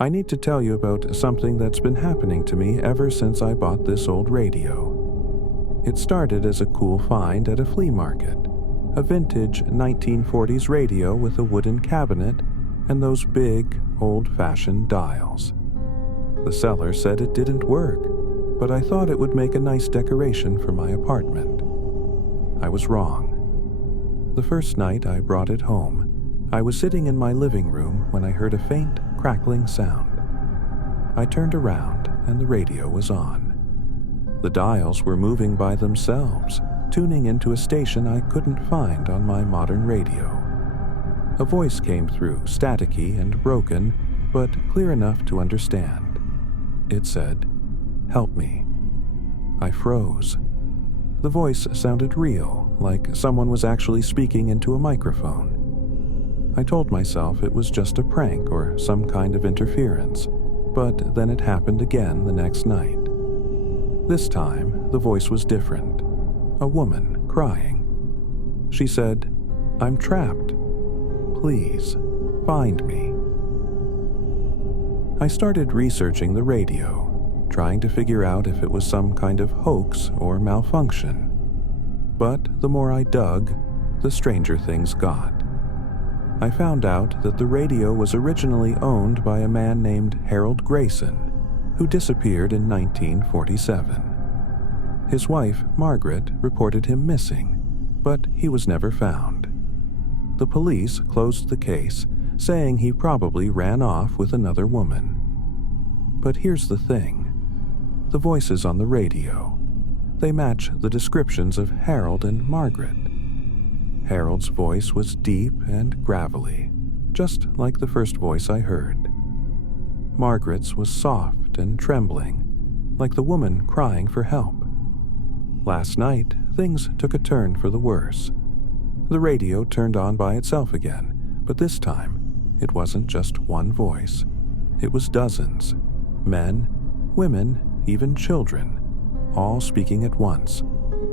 I need to tell you about something that's been happening to me ever since I bought this old radio. It started as a cool find at a flea market, a vintage 1940s radio with a wooden cabinet and those big, old-fashioned dials. The seller said it didn't work, but I thought it would make a nice decoration for my apartment. I was wrong. The first night I brought it home, I was sitting in my living room when I heard a faint, crackling sound. I turned around and the radio was on. The dials were moving by themselves, tuning into a station I couldn't find on my modern radio. A voice came through, staticky and broken, but clear enough to understand. It said, "Help me." I froze. The voice sounded real, like someone was actually speaking into a microphone. I told myself it was just a prank or some kind of interference, but then it happened again the next night. This time, the voice was different. A woman crying. She said, "I'm trapped. Please, find me." I started researching the radio, trying to figure out if it was some kind of hoax or malfunction. But the more I dug, the stranger things got. I found out that the radio was originally owned by a man named Harold Grayson, who disappeared in 1947. His wife, Margaret, reported him missing, but he was never found. The police closed the case, saying he probably ran off with another woman. But here's the thing. The voices on the radio. They match the descriptions of Harold and Margaret. Harold's voice was deep and gravelly, just like the first voice I heard. Margaret's was soft and trembling, like the woman crying for help. Last night, things took a turn for the worse. The radio turned on by itself again, but this time, it wasn't just one voice. It was dozens. Men, women, even children, all speaking at once,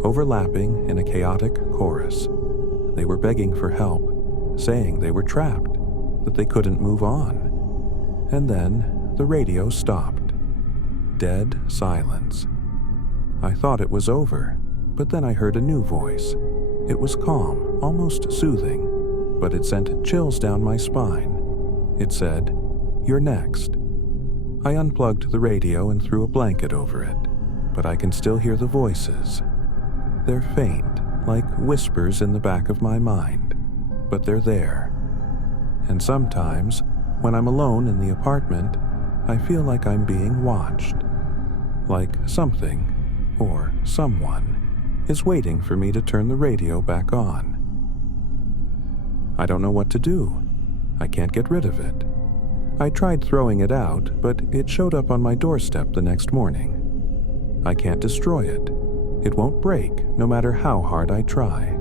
overlapping in a chaotic chorus. They were begging for help, saying they were trapped, that they couldn't move on. And then the radio stopped. Dead silence. I thought it was over, but then I heard a new voice. It was calm, almost soothing, but it sent chills down my spine. It said, "You're next." I unplugged the radio and threw a blanket over it, but I can still hear the voices. They're faint, like whispers in the back of my mind, but they're there. And sometimes, when I'm alone in the apartment, I feel like I'm being watched. Like something, or someone, is waiting for me to turn the radio back on. I don't know what to do. I can't get rid of it. I tried throwing it out, but it showed up on my doorstep the next morning. I can't destroy it. It won't break, no matter how hard I try.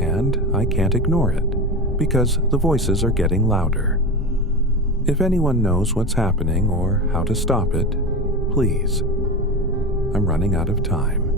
And I can't ignore it, because the voices are getting louder. If anyone knows what's happening or how to stop it, please. I'm running out of time.